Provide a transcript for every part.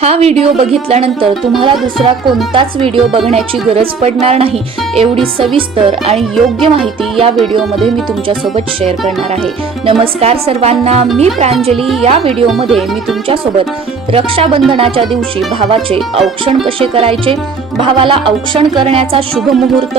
हा व्हिडिओ बघितल्यानंतर तुम्हाला दुसरा कोणताच व्हिडिओ बघण्याची गरज पडणार नाही। एवढी सविस्तर आणि योग्य माहिती या व्हिडिओमध्ये मी तुमच्यासोबत शेअर करणार आहे। नमस्कार सर्वांना, मी प्रांजली। या व्हिडिओमध्ये मी तुमच्यासोबत रक्षाबंधनाच्या दिवशी भावाचे औक्षण कसे करायचे, भावाला औक्षण करण्याचा शुभ मुहूर्त,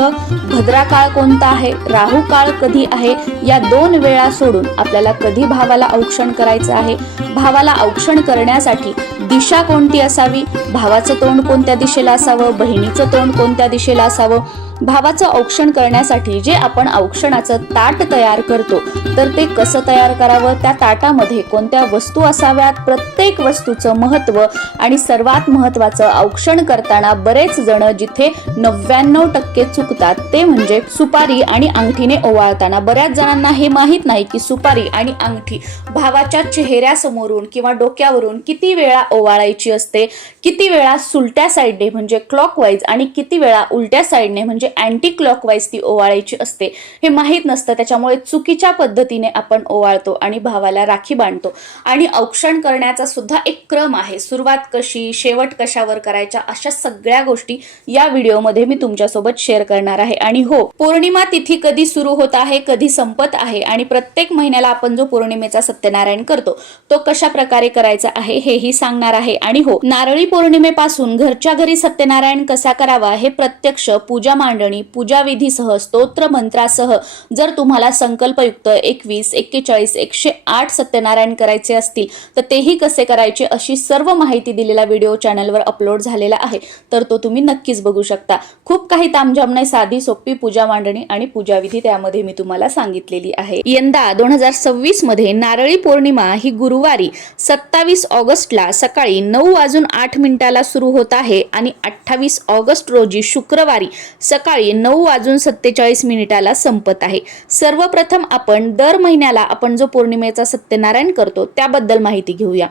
भद्रा काळ कोणता आहे, राहू काळ कधी आहे, या दोन वेळा सोडून आपल्याला कधी भावाला औक्षण करायचं आहे, भावाला औक्षण करण्यासाठी दिशा कोणती असावी, भावाचं तोंड कोणत्या दिशेला असावं, बहिणीचं तोंड कोणत्या दिशेला असावं, भावाचं औक्षण करण्यासाठी जे आपण औक्षणाचं ताट तयार करतो तर ते कसं तयार करावं, त्या ताटामध्ये कोणत्या वस्तू असाव्यात, प्रत्येक वस्तूचं महत्त्व आणि सर्वात महत्त्वाचं औक्षण करताना बरेच जण जिथे 99% चुकतात ते म्हणजे सुपारी आणि अंगठीने ओवाळताना। बऱ्याच जणांना हे माहित नाही की सुपारी आणि अंगठी भावाच्या चेहऱ्यासमोरून किंवा डोक्यावरून किती वेळा ओवाळायची असते, किती वेळा सुलट्या साईडने म्हणजे क्लॉकवाईज आणि किती वेळा उलट्या साईडने म्हणजे अँटी क्लॉकवाईज ती ओवाळायची असते हे माहित नसतं। त्याच्यामुळे चुकीच्या पद्धतीने आपण ओवाळतो आणि भावाला राखी बांधतो। आणि औक्षण करण्याचा सुद्धा एक क्रम आहे, सुरुवात कशी, शेवट कशावर करायच्या, अशा सगळ्या गोष्टी या व्हिडिओमध्ये मी तुमच्यासोबत शेअर करणार आहे। आणि हो, पौर्णिमा तिथी कधी सुरू होत आहे, कधी संपत आहे आणि प्रत्येक महिन्याला आपण जो पौर्णिमेचा सत्यनारायण करतो तो कशा प्रकारे करायचा आहे हेही सांगणार आहे। आणि हो, नारळी पौर्णिमेपासून घरच्या घरी सत्यनारायण कसा करावा हे प्रत्यक्ष पूजा मांडणी, पूजा विधीसह, स्तोत्र मंत्रासह जर तुम्हाला संकल्पयुक्त 21, 41, 108 सत्यनारायण करायचे असतील तर तेही कसे करायचे अशी सर्व माहिती दिलेला व्हिडिओ चॅनलवर अपलोड झालेला आहे, तर तो तुम्ही नक्कीच बघू शकता। खूप काही तामझाम नाही, साधी सोपी पूजा मांडणी आणि पूजा विधी त्यामध्ये मी तुम्हाला सांगितलेली आहे। यंदा 2026 मध्ये नारळी पौर्णिमा ही गुरुवारी 27 ऑगस्टला सकाळी 9:08 सुरू होत आहे आणि 28 ऑगस्ट रोजी शुक्रवारी सकाळी 9:47 संपत आहे। सर्वप्रथम आपण दर महिन्याला आपण जो पौर्णिमेचा सत्यनारायण करतो त्याबद्दल माहिती घेऊया।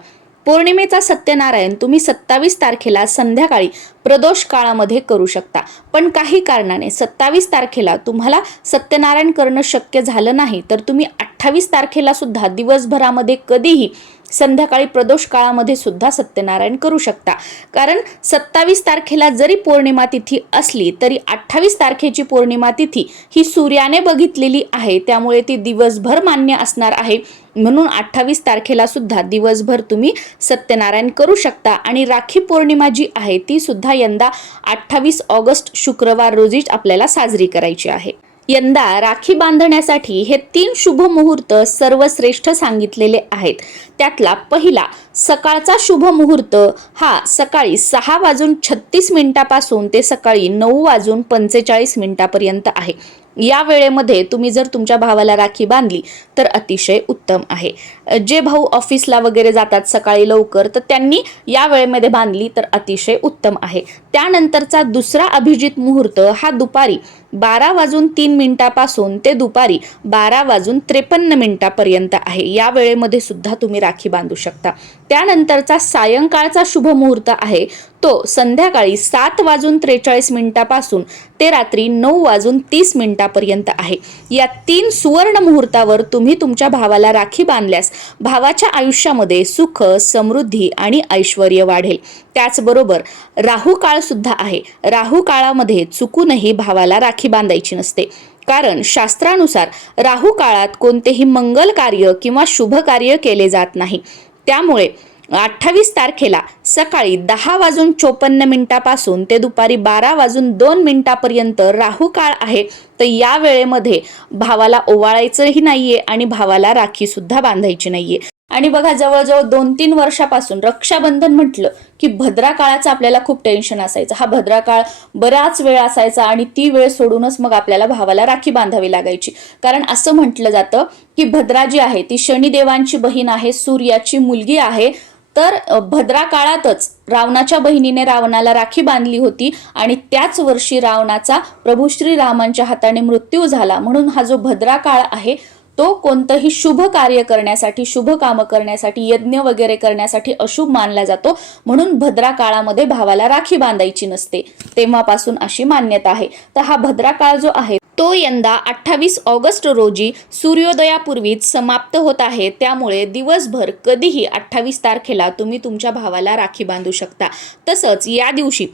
पौर्णिमेचा सत्यनारायण तुम्ही 27 तारखेला संध्याकाळी प्रदोष काळामध्ये करू शकता, पण काही कारणाने 27 तारखेला तुम्हाला सत्यनारायण करणं शक्य झालं नाही तर तुम्ही 28 तारखेला सुद्धा दिवसभरामध्ये कधीही संध्याकाळी प्रदोष काळामध्ये सुद्धा सत्यनारायण करू शकता। कारण 27 तारखेला जरी पौर्णिमा तिथी असली तरी 28 तारखेची पौर्णिमा तिथी ही सूर्याने बघितलेली आहे, त्यामुळे ती दिवसभर मान्य असणार आहे। म्हणून 28 तारखेला सुद्धा दिवसभर तुम्ही सत्यनारायण करू शकता। आणि राखी पौर्णिमा जी आहे ती सुद्धा यंदा 28 ऑगस्ट शुक्रवार रोजी आपल्याला साजरी करायची आहे। यंदा राखी बांधण्यासाठी हे 3 शुभ मुहूर्त सर्वश्रेष्ठ सांगितलेले आहेत। त्यातला पहिला सकाळचा शुभ मुहूर्त हा सकाळी 6:36 पासून ते सकाळी 9:45 पर्यंत आहे। या वेळेमध्ये तुम्ही जर तुमच्या भावाला राखी बांधली तर अतिशय उत्तम आहे। जे भाऊ ऑफिसला वगैरे जातात सकाळी लवकर तर त्यांनी या वेळेमध्ये बांधली तर अतिशय उत्तम आहे। त्यानंतरचा दुसरा अभिजित मुहूर्त हा दुपारी 12:03 पासून ते दुपारी 12:53 पर्यंत आहे। या वेळेमध्ये सुद्धा तुम्ही राखी बांधू शकता। त्यानंतरचा सायंकाळचा शुभ मुहूर्त आहे तो संध्याकाळी 7:43 पासून ते रात्री 9:30 पर्यंत आहे। या 3 सुवर्ण मुहूर्तावर तुम्ही तुमच्या भावाला राखी बांधल्यास भावाच्या आयुष्यामध्ये सुख, समृद्धी आणि ऐश्वर्य वाढेल। त्याचबरोबर राहू काळ सुद्धा आहे। राहू काळामध्ये चुकूनही भावाला राखी बांधायची नसते, कारण शास्त्रानुसार राहू काळात कोणतेही मंगल कार्य किंवा शुभ कार्य केले जात नाही। त्यामुळे 28 तारखेला सकाळी 10:54 पासून ते दुपारी 12:02 पर्यंत राहू काळ आहे, तर या वेळेमध्ये भावाला ओवाळायचंही नाहीये आणि भावाला राखी सुद्धा बांधायची नाहीये। आणि बघा, जवळजवळ 2-3 वर्षापासून रक्षाबंधन म्हटलं की भद्रा काळाचं आपल्याला खूप टेन्शन असायचं। हा भद्रा काळ बराच वेळ असायचा आणि ती वेळ सोडूनच मग आपल्याला भावाला राखी बांधावी लागायची। कारण असं म्हटलं जातं की भद्रा जी आहे ती शनिदेवांची बहीण आहे, सूर्याची मुलगी आहे। तर भद्रा काळातच रावणाच्या बहिणीने रावणाला राखी बांधली होती आणि त्याच वर्षी रावणाचा प्रभू श्रीरामांच्या हाताने मृत्यू झाला। म्हणून हा जो भद्रा काळ आहे तो कोणतंही शुभ कार्य करण्यासाठी, शुभ कामं करण्यासाठी, यज्ञ वगैरे करण्यासाठी अशुभ मानला जातो, म्हणून भद्रा काळामध्ये भावाला राखी बांधायची नसते. तेव्हापासून अशी मान्यता आहे. तर हा भद्रा काळ जो आहे तो यंदा 28 ऑगस्ट रोजी सूर्योदयापूर्वीच समाप्त होत आहे. त्यामुळे दिवसभर कधीही 28 तारखेला तुम्ही तुमच्या भावाला राखी बांधू शकता. तसंच या दिवशी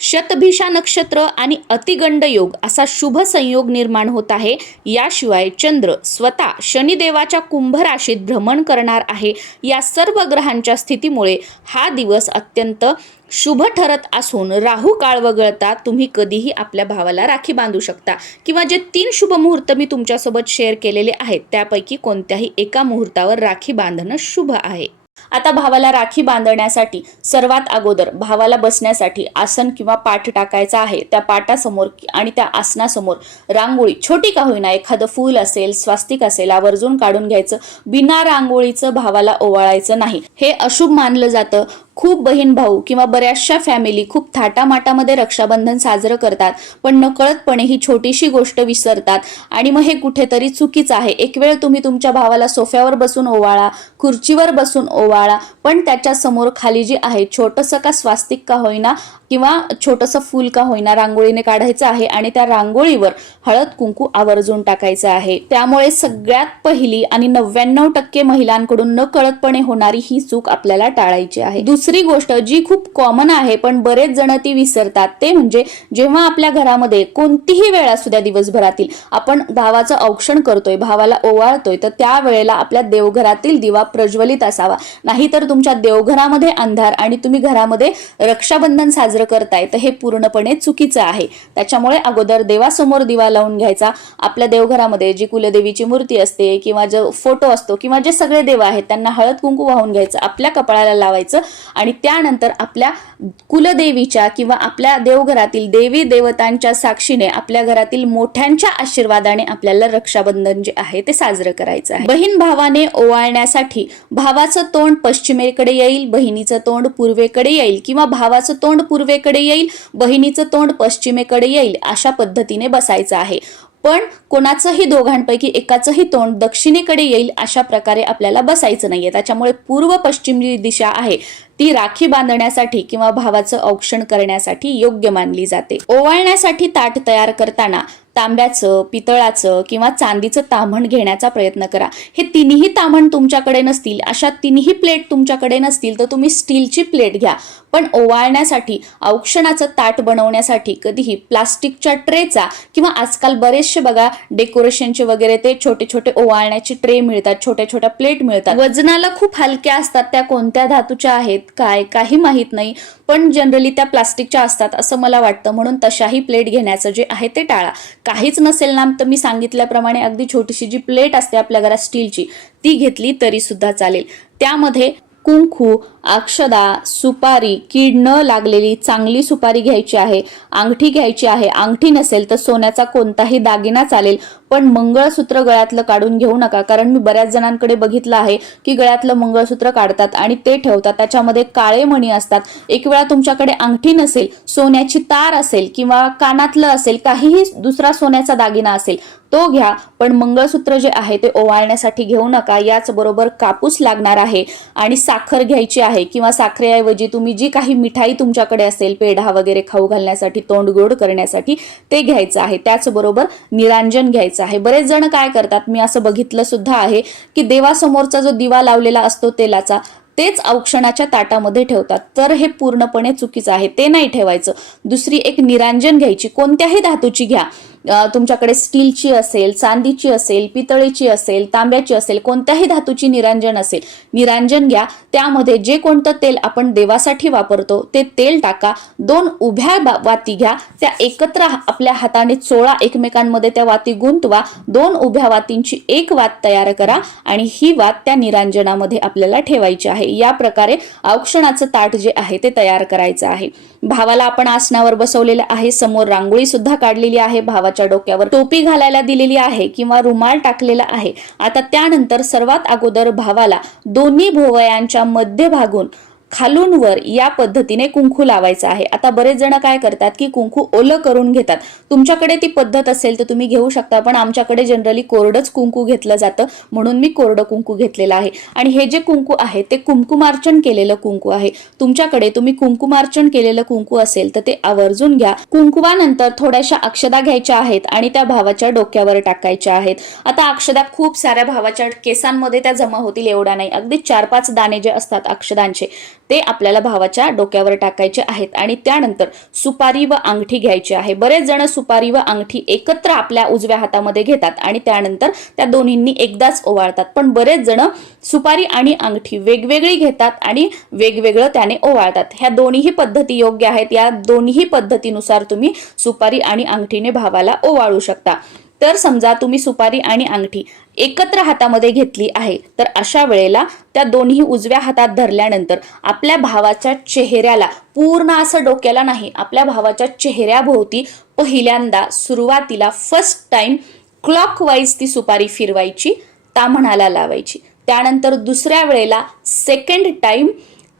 शतभिषा नक्षत्र आणि अतिगंड योग असा शुभ संयोग निर्माण होत आहे. याशिवाय चंद्र स्वतः शनिदेवाच्या कुंभ राशीत भ्रमण करणार आहे. या सर्व ग्रहांच्या स्थितीमुळे हा दिवस अत्यंत शुभ ठरत असून राहू काळ वगळता तुम्ही कधीही आपल्या भावाला राखी बांधू शकता, किंवा जे 3 शुभ मुहूर्त मी तुमच्यासोबत शेअर केलेले आहेत त्यापैकी कोणत्याही एका मुहूर्तावर राखी बांधणं शुभ आहे. आता भावाला राखी बांधण्यासाठी सर्वात अगोदर भावाला बसण्यासाठी आसन किंवा पाट टाकायचा आहे. त्या पाटासमोर आणि त्या आसनासमोर रांगोळी छोटी का होईना, एखादं फूल असेल, स्वास्तिक असेल, आवर्जून काढून घ्यायचं. बिना रांगोळीचं भावाला ओवाळायचं नाही, हे अशुभ मानलं जातं. खूप बहीण भाऊ किंवा बऱ्याचशा फॅमिली खूप थाटामाटामध्ये रक्षाबंधन साजरं करतात, पण नकळतपणे ही छोटीशी गोष्ट विसरतात आणि मग हे कुठेतरी चुकीचं आहे. एक वेळ तुम्ही तुमच्या भावाला सोफ्यावर बसून ओवाळा, खुर्चीवर बसून ओवाळा, पण त्याच्या समोर खाली जी आहे छोटंसं का स्वास्तिक का होईना किंवा छोटंसं फूल का होईना रांगोळीने काढायचं आहे आणि त्या रांगोळीवर हळद कुंकू आवर्जून टाकायचं आहे. त्यामुळे सगळ्यात पहिली आणि 99% महिलांकडून नकळतपणे होणारी ही चूक आपल्याला टाळायची आहे. दुसरी गोष्ट जी खूप कॉमन आहे पण बरेच जण ती विसरतात, ते म्हणजे जेव्हा आपल्या घरामध्ये कोणतीही वेळ असू द्या दिवसभरातील आपण भावाचं औक्षण करतोय, भावाला ओवाळतोय, तर त्या वेळेला आपल्या देवघरातील दिवा प्रज्वलित असावा. नाहीतर तुमच्या देवघरामध्ये अंधार आणि तुम्ही घरामध्ये रक्षाबंधन साजरं करताय, तर हे पूर्णपणे चुकीचं आहे. त्याच्यामुळे अगोदर देवासमोर दिवा लावून घ्यायचा. आपल्या देवघरामध्ये जी कुलदेवीची मूर्ती असते किंवा जो फोटो असतो किंवा जे सगळे देव आहेत त्यांना हळद कुंकू वाहून घ्यायचं, आपल्या कपाळाला लावायचं आणि त्यानंतर आपल्या कुलदेवीच्या किंवा आपल्या देवघरातील देवी देवतांच्या साक्षीने आपल्या घरातील मोठ्यांच्या आशीर्वादाने आपल्याला रक्षाबंधन जे आहे ते साजरं करायचं आहे. बहीण भावाने ओवाळण्यासाठी भावाचं तोंड पश्चिमेकडे येईल, बहिणीचं तोंड पूर्वेकडे येईल, किंवा भावाचं तोंड पूर्वेकडे येईल, बहिणीचं तोंड पश्चिमेकडे येईल, अशा पद्धतीने बसायचं आहे. पण कोणाचंही दोघांपैकी एकाचंही तोंड दक्षिणेकडे येईल अशा प्रकारे आपल्याला बसायचं नाहीये. त्याच्यामुळे पूर्व पश्चिम जी दिशा आहे ती राखी बांधण्यासाठी किंवा भावाचं औक्षण करण्यासाठी योग्य मानली जाते. ओवाळण्यासाठी ताट तयार करताना तांब्याचं, पितळाचं किंवा चांदीचं ताम्हण घेण्याचा प्रयत्न करा. हे तिन्ही ताम्हण तुमच्याकडे नसतील, अशा तिन्ही प्लेट तुमच्याकडे नसतील तर तुम्ही स्टीलची प्लेट घ्या. पण ओवाळण्यासाठी, औक्षणाचं ताट बनवण्यासाठी कधीही प्लास्टिकच्या ट्रेचा किंवा आजकाल बरेचसे बघा डेकोरेशनचे वगैरे ते छोटे छोटे ओवाळण्याचे ट्रे मिळतात, छोट्या छोट्या प्लेट मिळतात. वजनाला खूप हलक्या असतात, त्या कोणत्या धातूच्या आहेत काय काही माहित नाही, पण जनरली त्या प्लास्टिकच्या असतात असं मला वाटतं. म्हणून तशाही प्लेट घेण्याचं जे आहे ते टाळा. काहीच नसेल ना तर मी सांगितल्याप्रमाणे अगदी छोटीशी जी प्लेट असते आपल्या घरात स्टीलची, ती घेतली तरी सुद्धा चालेल. त्यामध्ये कुंकू, अक्षदा, सुपारी, कीड न लागलेली चांगली सुपारी घ्यायची आहे, अंगठी घ्यायची आहे. अंगठी नसेल तर सोन्याचा कोणताही दागिना चालेल, पण मंगळसूत्र गळ्यातलं काढून घेऊ नका. कारण मी बऱ्याच जणांकडे बघितलं आहे की गळ्यातलं मंगळसूत्र काढतात आणि ते ठेवतात, त्याच्यामध्ये काळे मणी असतात. एक वेळा तुमच्याकडे अंगठी नसेल, सोन्याची तार असेल किंवा कानातलं असेल, काहीही दुसरा सोन्याचा दागिना असेल तो घ्या, पण मंगळसूत्र जे आहे ते ओवाळण्यासाठी घेऊ नका. याच बरोबर कापूस लागणार आहे आणि साखर घ्यायची आहे, किंवा साखरेऐवजी तुम्ही जी काही मिठाई तुमच्याकडे असेल, पेढा वगैरे खाऊ घालण्यासाठी, तोंड गोड करण्यासाठी ते घ्यायचं आहे. त्याचबरोबर निरांजन घ्यायचं आहे. बरेच जण काय करतात, मी असं बघितलं सुद्धा आहे की देवासमोरचा जो दिवा लावलेला असतो तेलाचा, तेच औक्षणाच्या ताटामध्ये ठेवतात. तर हे पूर्णपणे चुकीचं आहे, ते नाही ठेवायचं. दुसरी एक निरांजन घ्यायची, कोणत्याही धातूची घ्या. तुमच्याकडे स्टीलची असेल, चांदीची असेल, पितळेची असेल, तांब्याची असेल, कोणत्याही धातूची निरांजन असेल, निरांजन घ्या. त्यामध्ये जे कोणतं तेल आपण देवासाठी वापरतो ते तेल टाका. 2 उभ्या वाती घ्या, त्या एकत्र आपल्या हाताने चोळा, एकमेकांमध्ये त्या वाती गुंतवा. 2 उभ्या वातींची एक वात तयार करा आणि ही वात त्या निरांजनामध्ये आपल्याला ठेवायची आहे. या प्रकारे औक्षणाचं ताट जे आहे ते तयार करायचं आहे. भावाला आपण आसनावर बसवलेलं आहे, समोर रांगोळी सुद्धा काढलेली आहे, भावाच्या डोक्यावर टोपी घालायला दिलेली आहे किंवा रुमाल टाकलेला आहे. आता त्यानंतर सर्वात अगोदर भावाला दोन्ही भोवयांच्या मध्यभागून खालून वर या पद्धतीने कुंकू लावायचं आहे. आता बरेच जण काय करतात की कुंकू ओलं करून घेतात. तुमच्याकडे ती पद्धत असेल तर तुम्ही घेऊ शकता, पण आमच्याकडे जनरली कोरडच कुंकू घेतलं जातं म्हणून मी कोरडं कुंकू घेतलेलं आहे. आणि हे जे कुंकू आहे ते कुंकुमार्चन केलेलं कुंकू आहे. तुमच्याकडे तुम्ही कुंकुमार्चन केलेलं कुंकू असेल तर ते आवर्जून घ्या. कुंकुवानंतर थोड्याशा अक्षदा घ्यायच्या आहेत आणि त्या भावाच्या डोक्यावर टाकायच्या आहेत. आता अक्षदा खूप साऱ्या भावाच्या केसांमध्ये त्या जमा होतील एवढा नाही, अगदी 4-5 दाणे जे असतात अक्षदांचे ते आपल्याला भावाच्या डोक्यावर टाकायचे आहेत. आणि त्यानंतर सुपारी व अंगठी घ्यायची आहे. बरेच जण सुपारी व अंगठी एकत्र आपल्या उजव्या हातामध्ये घेतात आणि त्यानंतर त्या दोन्हींनी एकदाच ओवाळतात, पण बरेच जण सुपारी आणि अंगठी वेगवेगळी घेतात आणि वेगवेगळं त्याने ओवाळतात. ह्या दोन्ही पद्धती योग्य आहेत. या दोन्ही पद्धतीनुसार तुम्ही सुपारी आणि अंगठीने भावाला ओवाळू शकता. तर समजा तुम्ही सुपारी आणि अंगठी एकत्र हातामध्ये घेतली आहे तर अशा वेळेला त्या दोन्ही उजव्या हातात धरल्यानंतर आपल्या भावाच्या चेहऱ्याला, पूर्ण असं डोक्याला नाही, आपल्या भावाच्या चेहऱ्याभोवती पहिल्यांदा सुरुवातीला फर्स्ट टाइम क्लॉकवाईज ती सुपारी फिरवायची, ताम्हणाला लावायची. त्यानंतर दुसऱ्या वेळेला सेकंड टाइम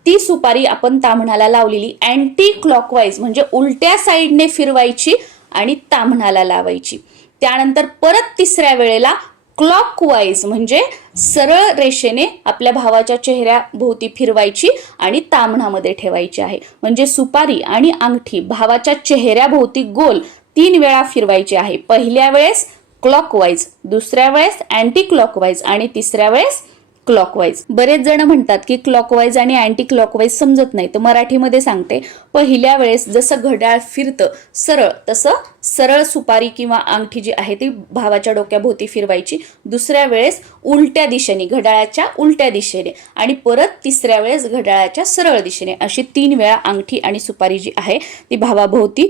ती सुपारी आपण ताम्हणाला लावलेली अँटी क्लॉकवाईज म्हणजे उलट्या साईडने फिरवायची आणि ताम्हणाला लावायची. त्यानंतर परत तिसऱ्या वेळेला क्लॉकवाईज म्हणजे सरळ रेषेने आपल्या भावाच्या चेहऱ्याभोवती फिरवायची आणि ताम्हणामध्ये ठेवायची आहे. म्हणजे सुपारी आणि अंगठी भावाच्या चेहऱ्याभोवती गोल 3 वेळा फिरवायची आहे. पहिल्या वेळेस क्लॉकवाईज, दुसऱ्या वेळेस अँटी क्लॉकवाईज आणि तिसऱ्या वेळेस क्लॉकवाईज. बरेच जण म्हणतात की क्लॉकवाईज आणि अँटी क्लॉकवाईज समजत नाही, तर मराठीमध्ये सांगते. पहिल्या वेळेस जसं घड्याळ फिरतं सरळ तसं सरळ सुपारी किंवा अंगठी जी आहे ती भावाच्या डोक्याभोवती फिरवायची. दुसऱ्या वेळेस उलट्या दिशेने, घड्याळाच्या उलट्या दिशेने आणि परत तिसऱ्या वेळेस घड्याळाच्या सरळ दिशेने, अशी 3 वेळा अंगठी आणि सुपारी जी आहे ती भावाभोवती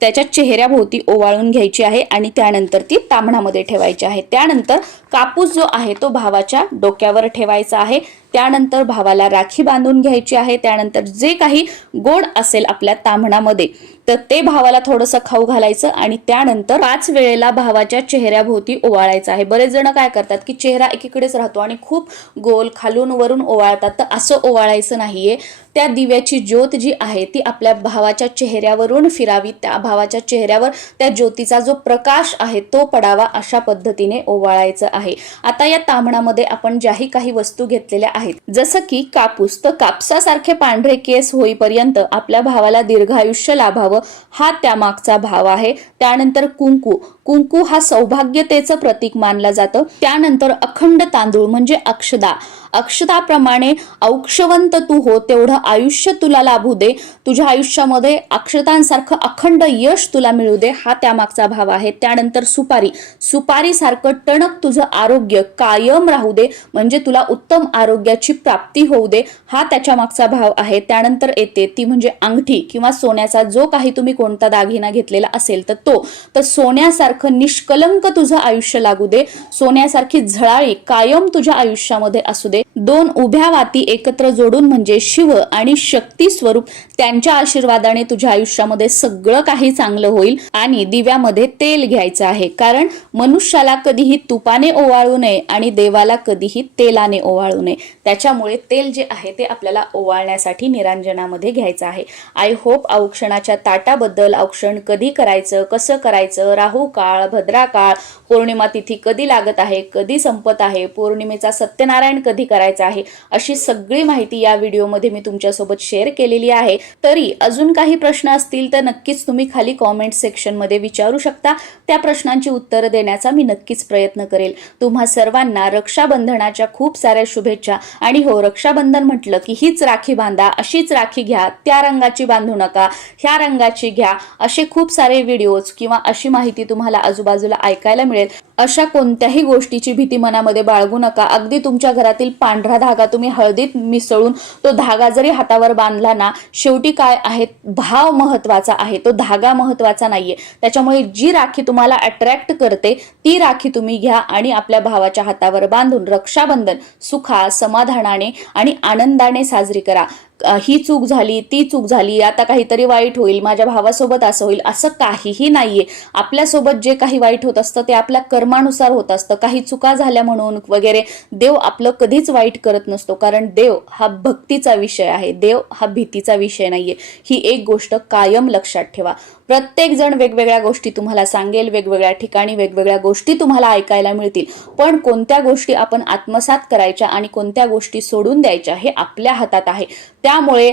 त्याच्या चेहऱ्याभोवती ओवाळून घ्यायची आहे आणि त्यानंतर ती ताम्हणामध्ये ठेवायची आहे. त्यानंतर कापूस जो आहे तो भावाच्या डोक्यावर ठेवायचा आहे. त्यानंतर भावाला राखी बांधून घ्यायची आहे. त्यानंतर जे काही गोड असेल आपल्या ताम्हणामध्ये तर ते भावाला थोडंसं खाऊ घालायचं आणि त्यानंतर 5 वेळेला भावाच्या चेहऱ्याभोवती ओवाळायचं आहे. बरेच जण काय करतात की चेहरा एकीकडेच राहतो आणि खूप गोल खालून वरून ओवाळतात, तर असं ओवाळायचं नाहीये. त्या दिव्याची ज्योत जी आहे ती आपल्या भावाच्या चेहऱ्यावरून फिरावी, त्या भावाच्या चेहऱ्यावर त्या ज्योतीचा जो प्रकाश आहे तो पडावा, अशा पद्धतीने ओवाळायचं आहे. आता या ताम्हणामध्ये आपण ज्याही काही वस्तू घेतलेल्या आहेत जसं की कापूस, तर कापसासारखे पांढरे केस होईपर्यंत आपल्या भावाला दीर्घायुष्य लाभावं हा त्यामागचा भाव आहे. त्यानंतर कुंकू, कुंकू हा सौभाग्यतेचं प्रतीक मानलं जातं. त्यानंतर अखंड तांदूळ म्हणजे अक्षदा, अक्षताप्रमाणे औक्षवंत तू हो, तेवढं आयुष्य तुला लाभू दे, तुझ्या आयुष्यामध्ये अक्षतांसारखं अखंड यश तुला मिळू दे, हा त्यामागचा भाव आहे. त्यानंतर सुपारी, सुपारी सारखं टणक तुझं आरोग्य कायम राहू दे, म्हणजे तुला उत्तम आरोग्याची प्राप्ती होऊ दे, हा त्याच्या मागचा भाव आहे. त्यानंतर येते ती म्हणजे अंगठी किंवा सोन्याचा जो काही तुम्ही कोणता दागिना घेतलेला असेल तर तो, तर सोन्यासारखं निष्कलंक तुझं आयुष्य लागू दे, सोन्यासारखी झळाळी कायम तुझ्या आयुष्यामध्ये असू दे. 2 उभ्या वाती एकत्र जोडून म्हणजे शिव आणि शक्ती स्वरूप त्यांच्या आशीर्वादाने तुझ्या आयुष्यामध्ये सगळं काही चांगलं होईल. आणि दिव्यामध्ये तेल घ्यायचं आहे, कारण मनुष्याला कधीही तुपाने ओवाळू नये आणि देवाला कधीही तेलाने ओवाळू नये. त्याच्यामुळे तेल जे आहे ते आपल्याला ओवाळण्यासाठी निरांजनामध्ये घ्यायचं आहे. आय होप औक्षणाच्या ताटाबद्दल, औक्षण कधी करायचं, कसं करायचं, राहू काळ, भद्रा काळ, पौर्णिमा तिथी कधी लागत आहे, कधी संपत आहे, पौर्णिमेचा सत्यनारायण कधी करायचा आहे, अशी सगळी माहिती या व्हिडिओमध्ये मी तुमच्यासोबत शेअर केलेली आहे. तरी अजून काही प्रश्न असतील तर नक्कीच तुम्ही खाली कॉमेंट सेक्शन मध्ये विचारू शकता. त्या प्रश्नांची उत्तरं देण्याचा मी नक्कीच प्रयत्न करेल. तुम्हा सर्वांना रक्षाबंधनाच्या खूप साऱ्या शुभेच्छा. आणि हो, रक्षाबंधन म्हटलं की हीच राखी बांधा, अशीच राखी घ्या, त्या रंगाची बांधू नका, ह्या रंगाची घ्या, असे खूप सारे व्हिडिओज किंवा अशी माहिती तुम्हाला आजूबाजूला ऐकायला मिळेल. अशा कोणत्याही गोष्टीची भीती मनामध्ये बाळगू नका. अगदी तुमच्या घरातील पांढरा धागा तुम्ही हळदीत मिसळून तो धागा जरी हातावर बांधला ना, शेवटी काय आहे, भाव महत्वाचा आहे, तो धागा महत्वाचा नाहीये. त्याच्यामुळे जी राखी तुम्हाला अट्रॅक्ट करते ती राखी तुम्ही घ्या आणि आपल्या भावाच्या हातावर बांधून रक्षाबंधन सुखा, समाधानाने आणि आनंदाने साजरी करा. ही चूक झाली, ती चूक झाली, आता काहीतरी वाईट होईल, माझ्या भावासोबत असं होईल, असं काहीही नाहीये. आपल्यासोबत जे काही वाईट होत असतं ते आपल्या कर्मानुसार होत असतं. काही चुका झाल्या म्हणून वगैरे देव आपलं कधीच वाईट करत नसतो, कारण देव हा भक्तीचा विषय आहे, देव हा भीतीचा विषय नाहीये. ही एक गोष्ट कायम लक्षात ठेवा. प्रत्येक जण वेगवेगळ्या गोष्टी तुम्हाला सांगेल, वेगवेगळ्या ठिकाणी वेगवेगळ्या गोष्टी तुम्हाला ऐकायला मिळतील, पण कोणत्या गोष्टी आपण आत्मसात करायच्या आणि कोणत्या गोष्टी सोडून द्यायच्या हे आपल्या हातात आहे. त्यामुळे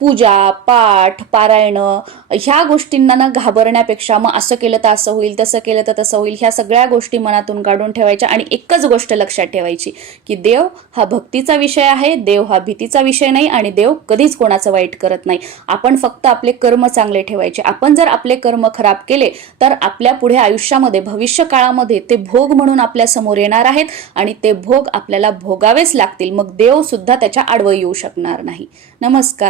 पूजा, पाठ, पारायण ह्या गोष्टींना न घाबरण्यापेक्षा मग असं केलं तर असं होईल, तसं केलं तर तसं होईल, ह्या सगळ्या गोष्टी मनातून काढून ठेवायच्या आणि एकच गोष्ट लक्षात ठेवायची की देव हा भक्तीचा विषय आहे, देव हा भीतीचा विषय नाही आणि देव कधीच कोणाचं वाईट करत नाही. आपण फक्त आपले कर्म चांगले ठेवायचे. आपण जर आपले कर्म खराब केले तर आपल्या पुढे आयुष्यामध्ये, भविष्य काळामध्ये ते भोग म्हणून आपल्या समोर येणार आहेत आणि ते भोग आपल्याला भोगावेच लागतील. मग देव सुद्धा त्याच्या आडवं येऊ शकणार नाही. नमस्कार.